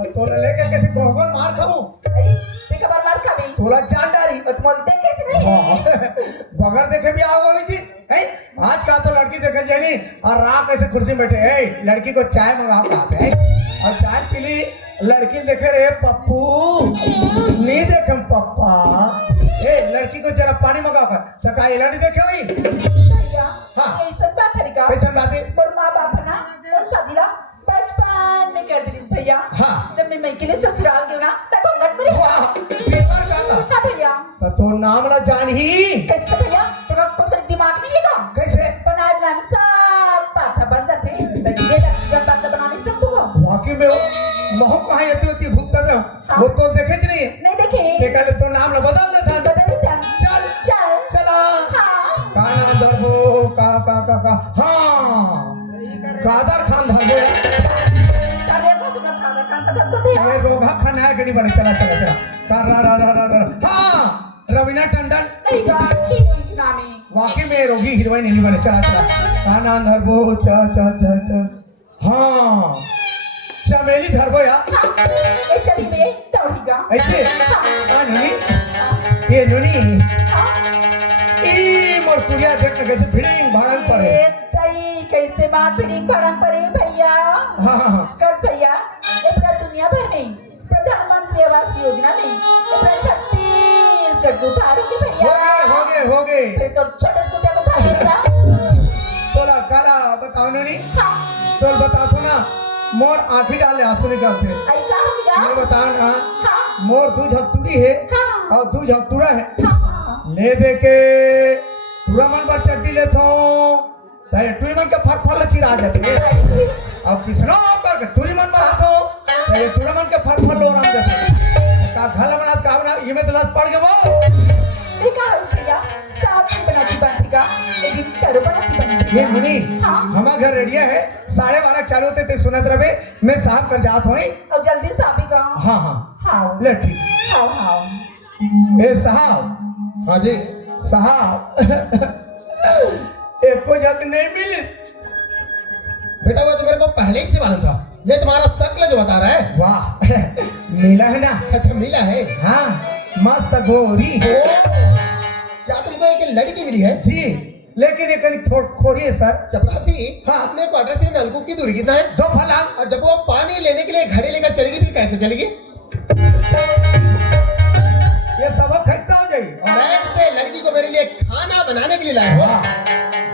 तो तोला लेके कैसे गोगन मार खाऊं ते खबर मार खाबी तोला जान डारी तुम देखे च नहीं बगैर देखे भी आओ जी है आज का तो लड़की देखे जानी और रात ऐसे कुर्सी में बैठे है लड़की को चाय मंगाओ कहते हैं और चाय पी ली लड़की देखे रे पप्पू नहीं देखे पप्पा ए लड़की को जरा पानी मंगाओ कर सका ये लड़की देखे हुई भैया हाँ। ये सब बात करेगा कैसे बात है और माँ बाप ना और शादीला बचपन में कर दी भैया हाँ। जब मैं के लिए ससुराल गई ना तब हम गट मेरे वाह पेपर का था हाँ भैया तो नाम ना जान ही कैसे भैया तेरा कुछ दिमाग नहीं लगा कैसे बनाए बनाए सब पाठा बन जाते ये जब बात बनाने सब हुआ वाकई में मोह कहाँ येती होती भूखता रहो वो तो देखे ज नहीं नहीं देखे देखा ले तो नाम ना बदल देता बदल देता चल चल चला हाँ का नाम धरबो का हाँ कादर खान धरबो सारे को तुम खाना खाना तो दे ये रोगा खान है कि नहीं बने चला कर रा हाँ रवीना टंडन नहीं बात ही नामी वाकई में रोगी हीरोइन नहीं बने चला का नाम धरबो च हाँ चमेली धरबो यार ये चली में तोड़ीगा ऐसे नुनी ये नुनी ई मोर कुड़िया देखने कैसे भिड़िंग भाड़न पर है तई कैसे बात फिटिंग भरम पड़े भैया हाँ कर भैया ये पूरा दुनिया भर में प्रधानमंत्री आवास योजना में ये पूरा छत्तीसगढ़ को उठारो के भैया हो गए फिर तो छोटे छोटे को उठा देगा तोला काला बताओ नुनी हाँ तोल बता तो ना मोर आँखी डाले आंसू निकलते ऐसा होगा मैं बता ना हाँ मोर तू झपटूरी है हाँ और तू झपटूरा है हाँ ले दे के पूरा मन पर चट्टी ले थो ताए टुई मन के फर फर चिरा जाते और किसनो कर के टुई मन पर हाथो ताए पूरा मन के फर फर लोराम जाते का घाला बना का बना ये में तो लात पड़ गए वो देखा है भैया साहब की बनाती बनेगा लेकिन तेरे बनाती बनेगी ये मुनी हाँ हमारा घर रेडिया है 12:30 चालू होते थे सुनत रहे मैं साहब कर जात होई और जल्दी साहब का हाँ हाँ हाँ ले ठीक हाँ हाँ ए साहब हाँ जी साहब एक को जग नहीं मिली बेटा वो तो मेरे को पहले ही से मालूम था ये तुम्हारा शक्ल जो बता रहा है वाह मिला है ना अच्छा मिला है हाँ मस्त गोरी ओ, क्या तुमको एक लड़की मिली है जी लेकिन एक थोड़ी खोरी है सर चपरासी हाँ। अपने क्वार्टर से नलकूप की दूरी कितना है 2 फलांग और जब वो पानी लेने के लिए घड़े लेकर चलेगी फिर कैसे चलेगी ये सब खरीदता हो जाएगी और ऐसे लड़की को मेरे लिए खाना बनाने के लिए लाए हो वाह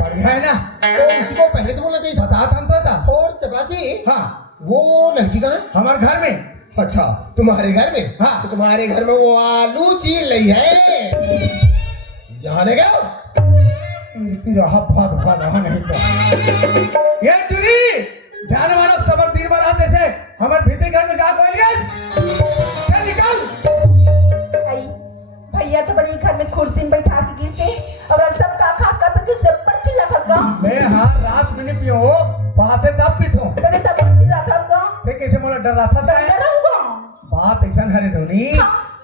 बढ़िया है ना तो इसी को पहले से बोलना चाहिए था बता हम तो था और चपरासी हाँ वो लड़की कहाँ है हमारे घर में अच्छा तुम्हारे घर में हाँ। तो तुम्हारे घर में वो आलू चीर रही है यहाँ ले गया नहीं तो ये चुरी ध्यान मानो सबर तीर बना जैसे हमारे भीतर घर में जा चल निकल आई भैया तो बड़ी घर में कुर्सी में बैठा के गिसे और सब का खा कर के सब बच्ची लगा का मैं हाँ रात में नहीं पियो बातें तब पीतो तने तब बच्ची लगा का ते कैसे मोला डर रहा था डर रहूंगा बात ऐसा है धोनी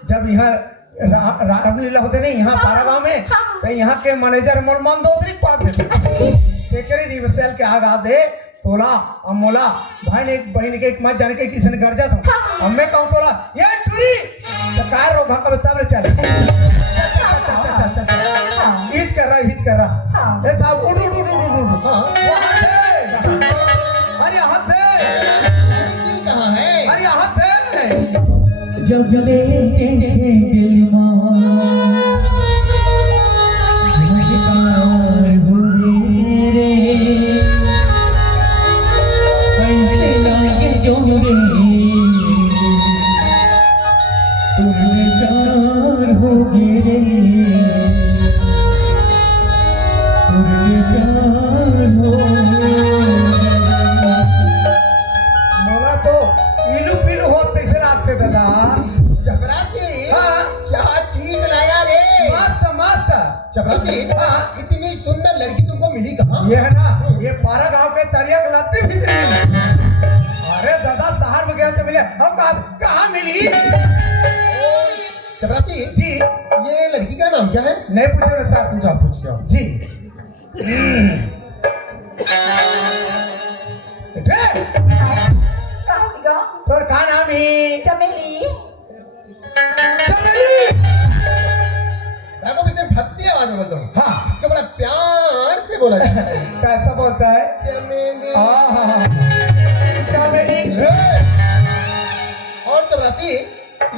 जब यहाँ रामलीला होते नहीं यहाँ पारा गाँव में तो यहाँ के मैनेजर मोल मन दो पाट देते तेरे रिवर्सल के आगा दे तोला और मोला भाई ने एक बहन के एक मत जाने के किसी ने घर जाता हूँ अब मैं कहूँ तोला ये टूरी तो कार रोगा का बता रहे चल हिच कर रहा ये साहब उड़ उड़ उड़ उड़ उड़ अरे हाथ लड़की कहाँ है अरे हाथ जब लेते हैं दिल मझधार हुए रे ऐसे लागे जो रे तुमने प्यार हो रे तुमने प्यार हो मोला तो इलू पिलू हो कैसे राखते दादा चपरासी हाँ। क्या चीज लाया रे मस्त मस्त चपरासी हाँ। इतनी सुंदर लड़की तुमको मिली कहाँ ये है ना ये पारा गांव के तरिया लाते भी अरे दादा शहर में गया तो मिले हम कहाँ मिली चपरासी जी ये लड़की का नाम क्या है नहीं पूछो ना सर पूछा पूछ गया जी कहाँ गया तो कहाँ नाम रानी चमेली चमेली। देखो इतने भक्ति आवाज में बोलता हूँ। हाँ इसको बड़ा प्यार से बोला जाता है। कैसा बोलता है? चमेली। चमेली। और चपरासी,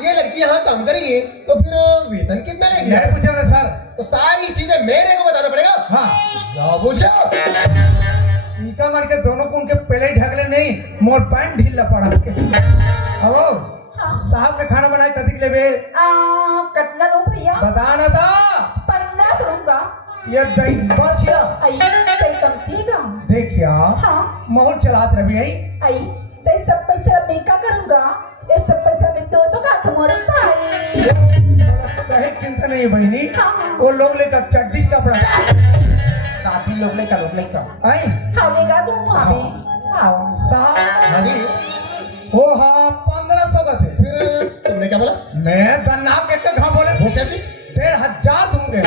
ये लड़की यहाँ काम करेगी तो फिर वेतन कितना लेगी? यही पूछे ना सर। तो सारी चीजें मेरे को बताना पड़ेगा। हाँ क्या पूछो? इनका मार के दोनों को उनके पहले ही ढकले नहीं, मोर पैंट ढीला पड़ा। अब साहब ने खाना बनाया कदी के लिए बे? कटना लो भैया, बताना था। पन्ना करूंगा। ये दही बस या आई तई कमती का। देखिया हाँ माहौल चलात रही है। आई तई सब पैसा मैं क्या करूंगा? ये सब पैसा मैं तो बगा तुम्हारे भाई। कहे चिंता नहीं है बहनी। हाँ। वो लोग लेकर चड्डी कपड़ा काफी लोग लेकर आई हाँ लेगा तुम वहाँ पे। आओ साहब हाँ जी। हो हाँ 1500 का थे। फिर तुमने क्या बोला? मैं गन्ना के घा बोले वो क्या चीज? 1500 दूंगे।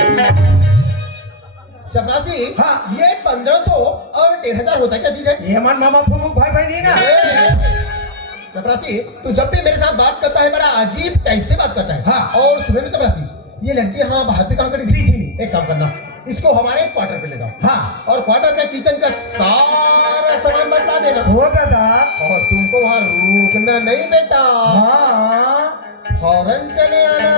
चपरासी, हाँ। ये 1500 और 1500 होता है क्या चीज है? ये मन मामा फुमुक भाई भाई नहीं ना। चपरासी, तू जब भी मेरे साथ बात करता है बड़ा अजीब टाइप से बात करता है। हाँ। और सुनो ना चपरासी, ये लड़की यहाँ बाहर पे काम करेगी। जी जी। एक काम करना, इसको हमारे क्वार्टर पे ले जाओ। हाँ और क्वार्टर का किचन का सारा सामान बतला देना। हो दादा। और तुमको वहाँ रुकना नहीं बेटा, हाँ फौरन चले आना।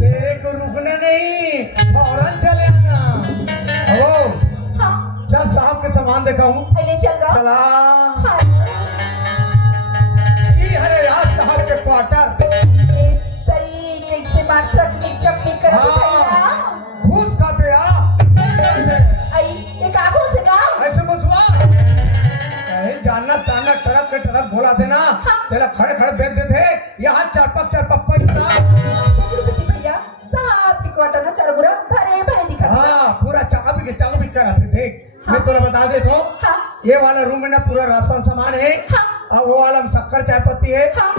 तेरे को रुकना नहीं, फौरन चले आना। ओ हाँ चल साहब के सामान दिखाऊं। पहले चल गा। चला हाँ ई हरे यार साहब के क्वार्टर। सही कैसे मात्रा में चपनी कर हाँ। घूस खाते आ आई ये कागो से का। ऐसे मुसवा कहीं जानना ताना ट्रक के ट्रक बोला देना। तेरा खड़े खड़े बेच देते यहाँ चरपक भैया साहब की क्वार्टर में चार बुरा भरे भरे दिखा। हाँ पूरा चाबी के कराते देख। मैं तुला बता देता हूँ। हाँ ये वाला रूम में ना पूरा राशन सामान है। हाँ और वो वाला में शक्कर चाय पत्ती है। हाँ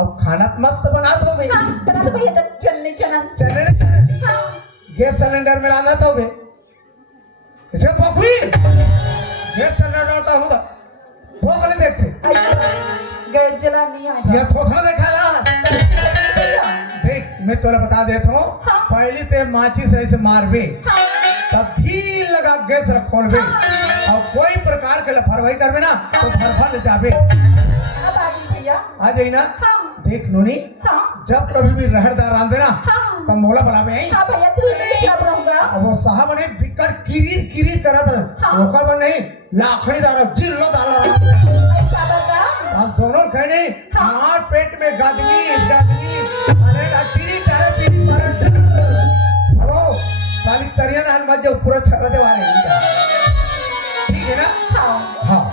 अब खाना तो मस्त बना दो भाई। हाँ बना दो भैया तब चलने चलन। चले हाँ गैस सिलेंडर में लाना था बे। इसे बकुई गैस सिलेंडर होता होगा वो वाले देखते गैस जला नहीं आ ये थोड़ा देखा ना। देख मैं तुला बता देता हूँ। हाँ। पहली ते माचिस ऐसे मारबे हाँ तब ढील लगा गैस खोलबे और कोई प्रकार के लापरवाही करबे ना तो फरफर जाबे। अब आ गई भैया। आ जाई ना। हाँ देख नोनी हाँ जब कभी भी रहरदार आंदे ना हाँ तब मोला बनावे हैं। हाँ भैया तू क्या रहूंगा। अब वो साहब ने बिकर किरीर करत रहे। हाँ। रोका बन नहीं लाखड़ी दारा जिल्लो दारा। ऐसा बता। अब दोनों कहने हाँ। मार पेट में गदगी गदगी अरे टीरी तारे टीरी परत। हेलो साली तरिया ना मत जो पूरा छरा दे वाले ठीक है ना। हाँ हाँ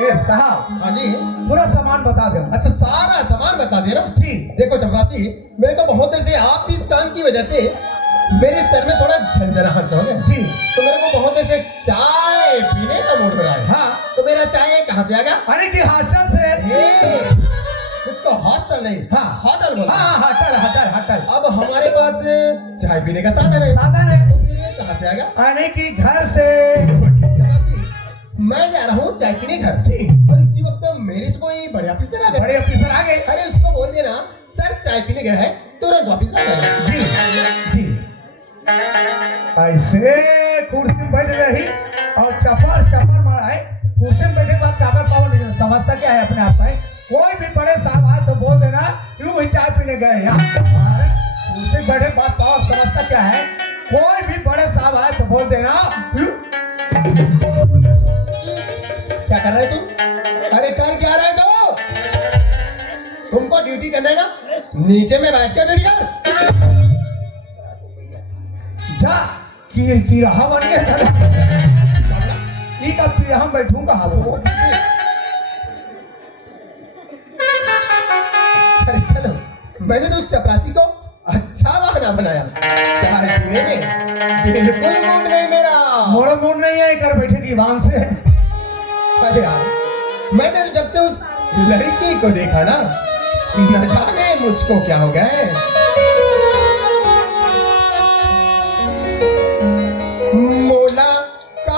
ये साहब हाँ जी। पूरा सामान बता दो। अच्छा सारा सामान बता दे ना। जी देखो चपरासी, मेरे को बहुत देर से आप इस काम की वजह से मेरे सर में थोड़ा झंझनाहट सा हो गया। जी तो मेरे को बहुत देर से चाय पीने का मूड हो रहा है। हाँ तो मेरा चाय कहाँ से आ गया? अरे की हॉस्टल से। उसको हॉस्टल नहीं, हाँ होटल बोलते हैं। हाँ हॉस्टल हॉस्टल हॉस्टल अब हमारे पास चाय पीने का साधन है। साधन है। तो फिर ये कहाँ से आ गया? आने की घर से। चपरासी, मैं जा रहा हूँ चाय पीने घर। जी और इसी वक्त मेरे से कोई बड़े ऑफिसर आ गए। बड़े ऑफिसर आ गए। अरे उसको बोल देना सर चाय पीने गया है, तुरंत वापिस आ जाएगा। जी जी ऐसे कुर्सी में बैठ रही और चपर मारा है। कुर्सी में बैठे बाद चापर पावर नहीं समझता क्या है अपने आप में। कोई भी बड़े साहब आए तो बोल देना यूं ही चाय पीने गए यहाँ। कुर्सी में बैठे बाद पावर समझता क्या है। कोई भी बड़े साहब आए तो बोल देना यूं। क्या कर रहे तू? अरे कर क्या रहे तू? तुमको ड्यूटी करना है ना, नीचे में बैठ के ड्यूटी कर। जा की रहा बन गया ई का पी हम बैठूंगा हालो। अरे चलो, मैंने तो उस चपरासी को अच्छा बहाना बनाया। चाय पीने में बिल्कुल मूड नहीं मेरा। मोड़ा मूड नहीं है कर बैठे की वाम से। अरे यार, मैंने जब से उस लड़की को देखा ना, न जाने मुझको क्या हो गया है। मुलाकात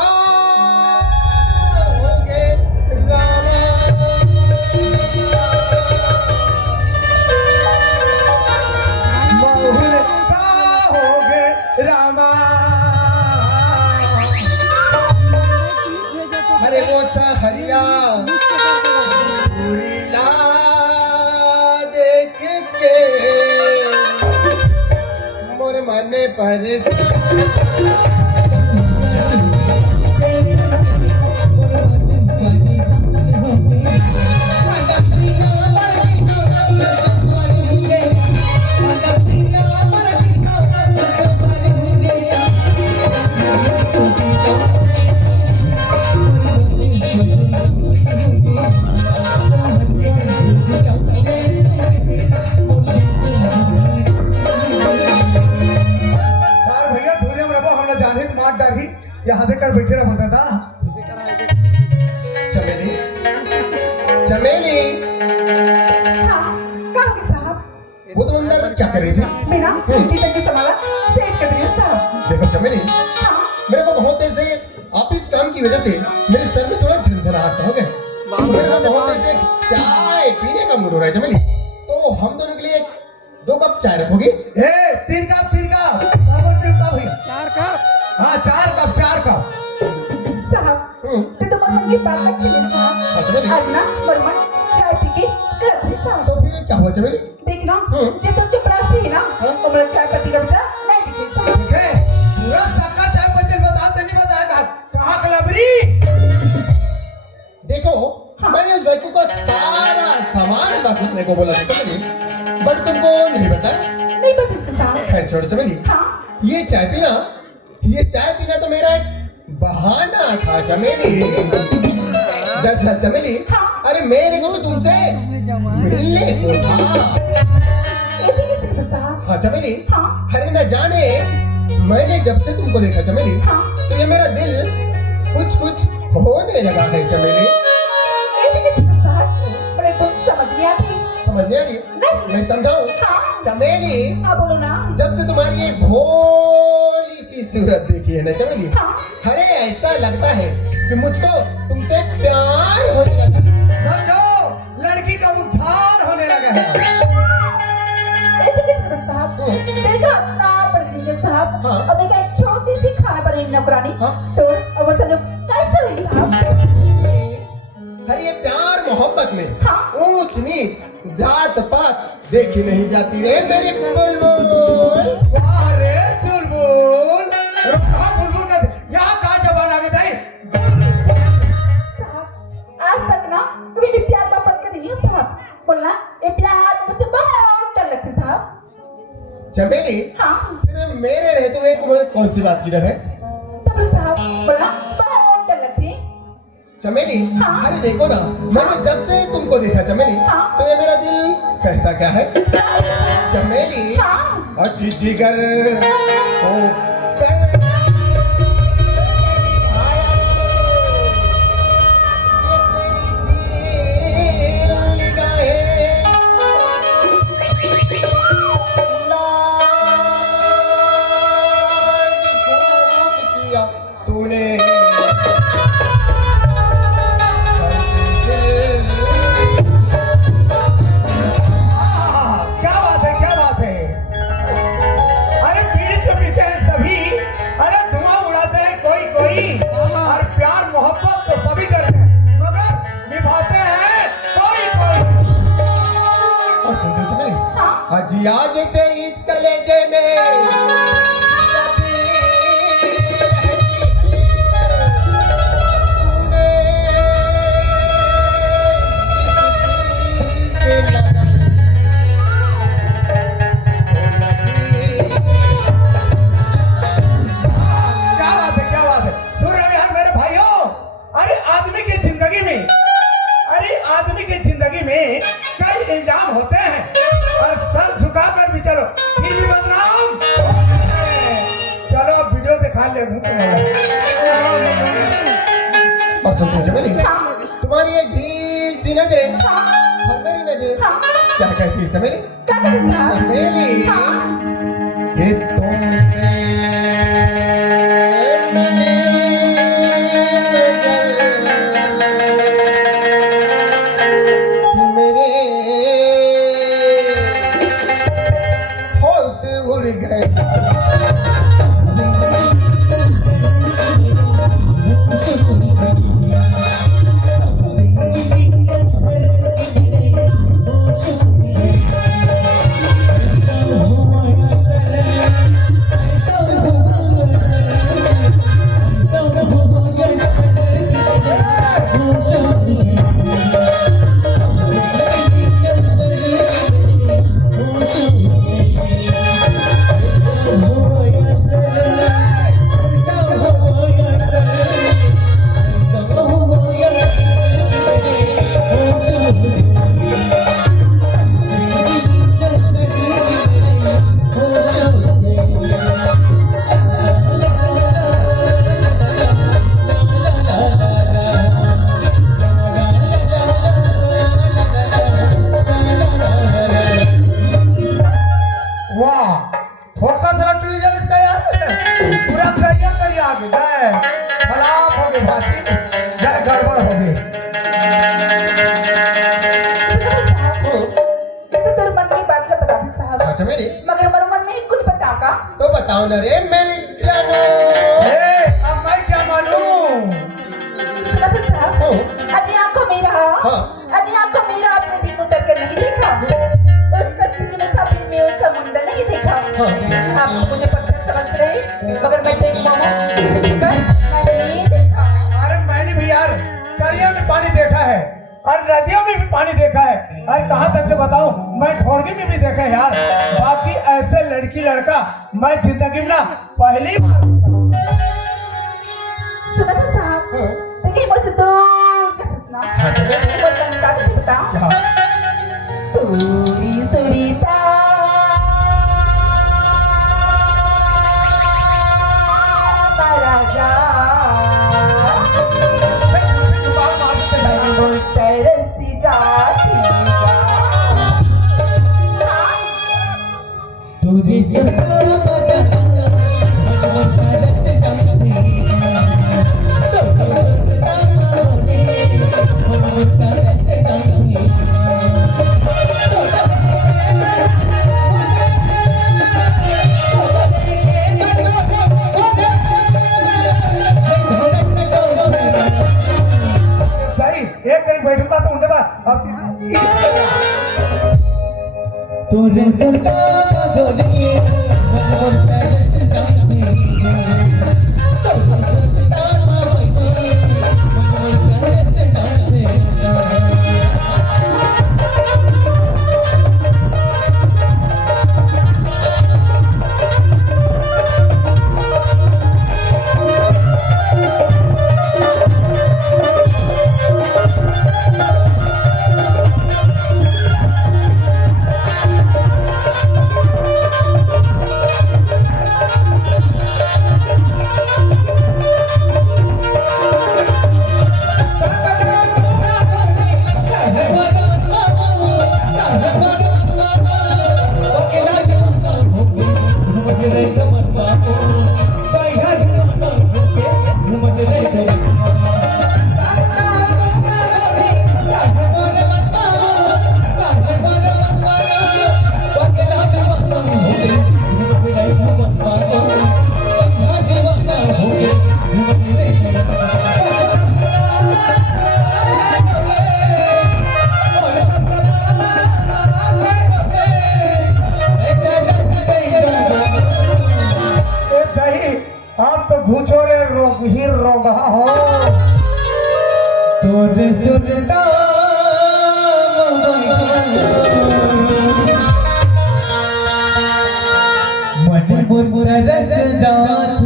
होगे रामा लीला देख के मोर मन पर यार भैया धूले में रहो हमने जाने के मार डाली यहाँ देकर बैठे रहो दादा चमेली चमेली हाँ क्या हो गया साहब वो तुम अंदर क्या कर रही थी? बिना की संभाला सेट कर रही हूँ साहब देखो चमेली, हाँ मेरे को बहुत देर से ऑफिस काम की वजह से मेरे सर में थोड़ा झंझनाहट सा हो गया। मेरे को बहुत देर से चाय पीने का मूड हो रहा है चमेली, तो हम दोनों के लिए 2 कप चाय रखोगी? ए 3 कप भैया 4 कप हाँ 4 कप साहब तो तुम्हारे मन की बात अच्छी नहीं साहब चमेली, आज ना बड़मन चाय पी के कर दे साहब तो फिर क्या हुआ चमेली? देखना जे तो चपरासी है ना उमरा चाय पत्ती का बेटा नहीं दिखे साहब देखे पूरा सबका चाय पत्ती बता नहीं बताएगा कहाँ कलबरी देखो मैंने उस बाइक का सारा सामान बांटने को बोला था चमेली, बट तुमको नहीं बताया। नहीं बता साहब खैर छोड़ो चमेली, हाँ ये चाय पीना तो मेरा एक बहाना था चमेली। दरअसल चमेली, अरे मेरे को तो तुमसे मिलने को था। ऐसे कैसे साहब हाँ चमेली, हाँ अरे न जाने मैंने जब से तुमको देखा चमेली, हाँ तो ये मेरा दिल कुछ होने लगा है चमेली। ऐसे कैसे साहब मेरे को समझ नहीं आती समझ नहीं आ रही? नहीं मैं समझाऊं? हाँ चमेली, हाँ बोलो ना जब से तुम्हारी ये भोली सी सूरत देखी है ना चमेली, हाँ अरे ऐसा लगता है कि मुझको तुमसे प्यार होने लगा। समझो लड़की का उद्धार होने लगा है ऐसे कैसे साहब देखा ना पड़ गई साहब हाँ। अब एक छोटी सी खाना बनानी नौकरानी हाँ। तो अब सब कैसे हुई साहब अरे ये प्यार मोहब्बत में हाँ। ऊंच नीच जात पात देखी नहीं जाती रे मेरी बुलबुल। वाह रे चुलबुल बुलबुल का यहाँ कहाँ जबान आगे दाई साहब आज तक ना कभी भी प्यार मोहब्बत कर रही हूँ साहब बोलना ये प्यार मुझसे बहुत डर लगती साहब चमेली, हाँ फिर मेरे रहते हुए तुम्हें कौन सी बात की डर है? तब साहब बोलना बहुत डर लगती चमेली, हाँ। अरे देखो ना, मैंने जब से तुमको देखा चमेली, हाँ। तो ये मेरा दिल कहता क्या है? चमेली, हाँ अच्छी जिगर ओ तूने क्या बात है अरे पीड़ित तो पीते हैं सभी अरे धुआं उड़ाते हैं कोई और प्यार मोहब्बत तो सभी करते हैं मगर निभाते हैं कोई और सुनते हो चमेली, अजिया जैसे इस कलेजे में क्या बात है सुन रहे हैं मेरे भाइयों अरे आदमी की जिंदगी में कई इल्जाम होते हैं और सर झुकाकर भी चलो फिर भी बदनाम चलो वीडियो दिखा ले और सुनते हो चमेली, तुम्हारी ये झील सी नजरें और मेरी नजर क्या कहती है चमेली? चमेली, ये तुमसे मिली नजर मेरे होश उड़ गए। बताओ ना रे मेरी जानू। अब मैं क्या मालूं? सुना तो साहब, हाँ। अजी आंखों मेरा, हाँ। अजी आंखों मेरा आपने दिन उतर कर नहीं देखा, उस कश्ती में सफेद में उस समुंदर नहीं देखा। हाँ। आप मुझे पत्थर समझ रहे, मगर मैं देख पाऊँ, मैंने नहीं देखा। अरे मैंने भी यार दरिया में पानी देखा है और नदियों में भी पानी देखा है। अरे कहाँ तक से बताऊं, मैं ढोड़गी में भी देखा है यार। बाकी ऐसे लड़की लड़का मैं जिंदगी में ना पहली बार सुना तो साहब, हाँ। देखिए मुझसे दूर जा हंसना। हाँ, चलो। वो लंका के बताओ। क्या? सूरी सूरी सा राजा तरसी जाती तुझे सब भाई एक करीब बैठूंगा तो उनके बाद तुझे सब आप तो घूचो रे रोग ही रोगा हो। तुझे सुनता मन बुर रस जात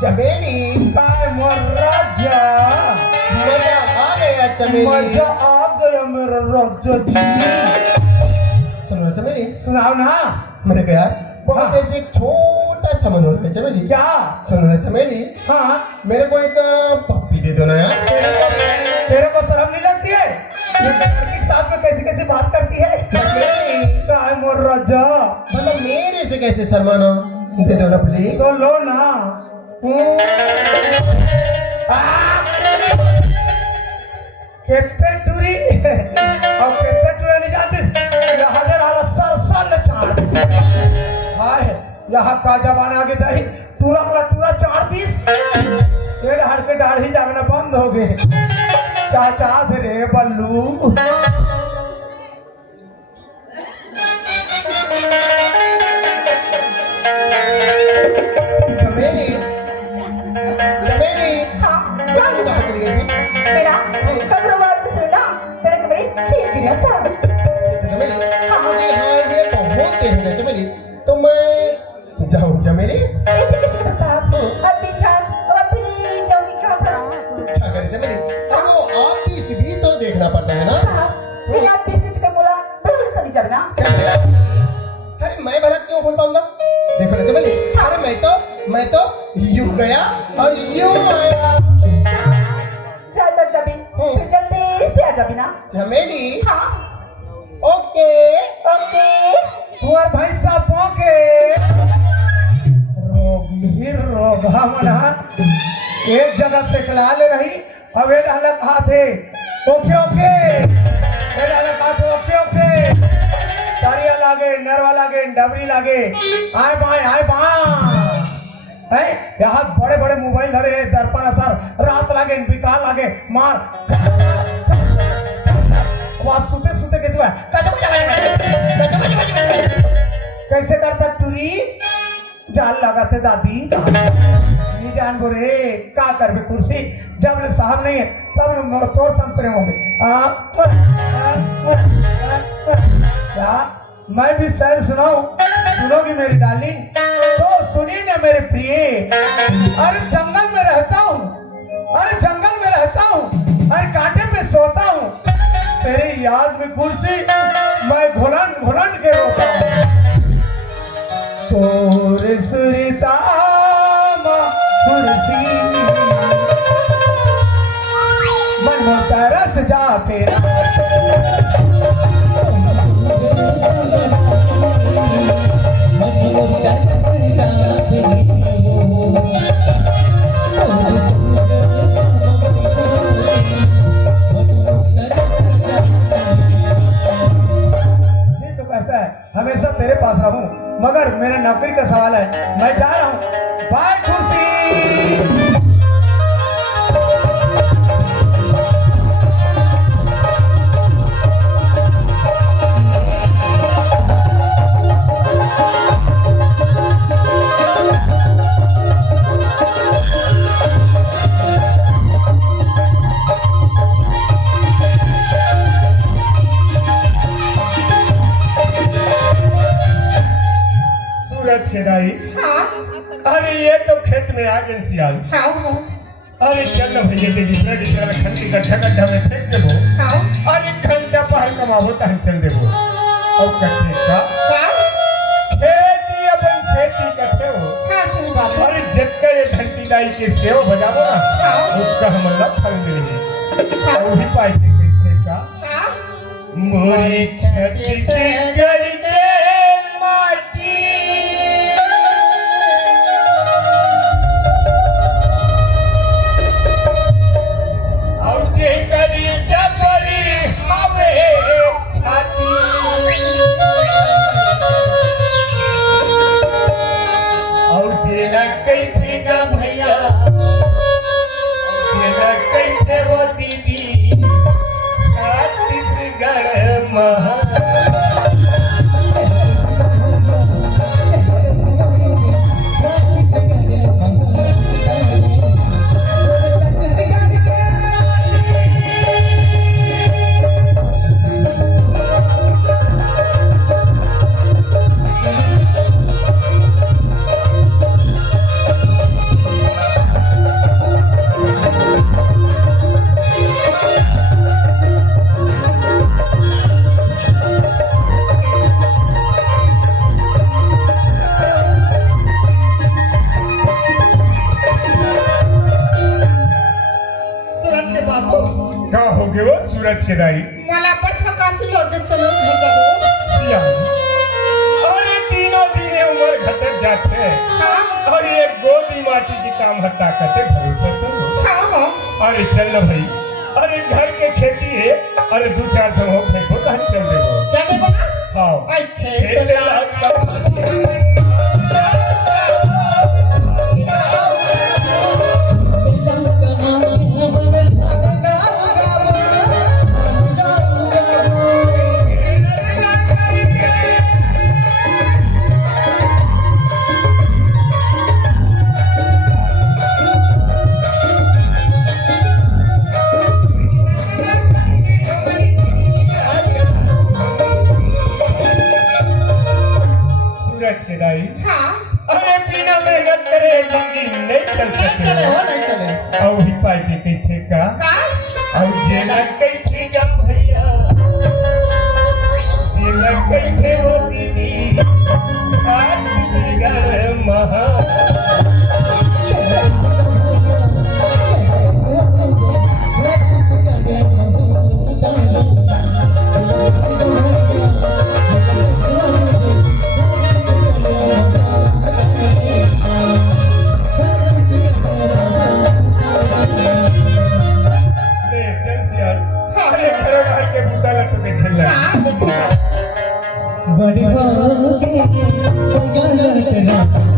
चमेली, काय मोर राजा, मजा आ गया चमेली। मजा आ गया मेरा राजा जी। सुनो चमेली, सुनाओ ना। मेरे को यार बहुत हाँ। देर से एक छोटा सा मन हो रहा है चमेली। क्या? सुनो ना चमेली, हाँ, मेरे को एक पप्पी दे दो ना यार। तेरे को शर्म नहीं लगती है? ये लड़की के साथ में कैसी कैसी बात करती है? चमेली, काय मोर राजा, मतलब मेरे से कैसे शर्माना, दे दो ना प्लीज। तो लो ना। कितने टूरी और कितने टूरे नहीं जानते, यहाँ दे रहा सर सल चाड़ हाय, यहाँ का जमाना आगे जाही टूरा वाला टूरा चाड़ दीस तेरे हर के दाढ़ी जागना बंद हो गए। चाचा थे रे बल्लू। चमेली, चमेली, हाँ, क्या कहाँ चली गई थी? मेरा कब्रवाल से सुना, तेरे कमरे छीन गिरा साहब। तो चमेली, मुझे यहाँ ये बहुत देर हो गया चमेली, तो मैं जाऊँ चमेली? ऐसे कैसे बता साहब? अभी जाऊंगी कहाँ पर? क्या करे चमेली? अरे वो ऑफिस भी तो देखना पड़ता है ना। साहब, मेरी आप पेश का बोला, भूल तो नहीं जाना। चमेली, अरे मैं भला क्यों भूल पाऊंगा? देखो ना चमेली, अरे मैं तो यूं गया और यूं आया। चाय पर जबी फिर जल्दी से आ जबी ना। चमेली हाँ ओके। ओके तुअर भाई साहब पहुंचे रोग मना एक जगह से कला ले रही अब एक अलग हाथ है ओके ओके एक अलग हाथ ओके ओके तारिया लागे नरवा लागे डबरी लागे आए बाएं है यहाँ बड़े बड़े मोबाइल धरे है दर्पण असर रात लागे बिकाल लागे मार आवाज सुते सुते के जो है कैसे करता टूरी जाल लगाते दादी नहीं जान बोरे का करबे कुर्सी जब ले साहब नहीं है तब तोर संतरे होंगे क्या मैं भी शायद सुनाऊं सुनोगी मेरी डार्लिंग तो सुनिए ना मेरे प्रिय अरे जंगल में रहता हूँ अरे जंगल में रहता हूँ अरे कांटे में सोता हूँ तेरी याद में कुर्सी मैं घुलन घुलन के रोता हूँ तोरे सुरता कुर्सी मन में तरस जा तेरा ये तो कहता है हमेशा तेरे पास रहूं मगर मेरा नौकरी का सवाल है मैं जा रहा हूं बाय कुर्सी खेदाई अरे ये तो खेत में आ गए सियाल अरे चल ना भैया तेरी ब्लड इधर खंडी गड्ढा गड्ढा में फेंक देबो अरे घंटा पहर कमाबो त हम चल देबो अब कथे का खेती अपन सेती कथे हो अरे जतका ये घंटी लाई के सेव बजाबो ना उसका हमला फल मिलेगी और भी पाई के कैसे का मोरी छती से गड़ के माटी सूरज के दाई मला पण थकासी होते चलो घर जाओ सिया अरे तीनों दिन उम्र घटत जाते और ये गोदी माटी की काम हत्ता करते भरोसा तो अरे चल ना भाई अरे घर के खेती है अरे दो चार जन हो फेंको तो हम चल देबो चले बना हां आई खेत अरे बिना मेहनत करे जिंदगी नहीं चल सकती नहीं चले और ही पाई के कैसे का और जेला कैसे जा भैया जेला कैसे हो दीदी साथ जगह महा बड़ी भागे गलत रात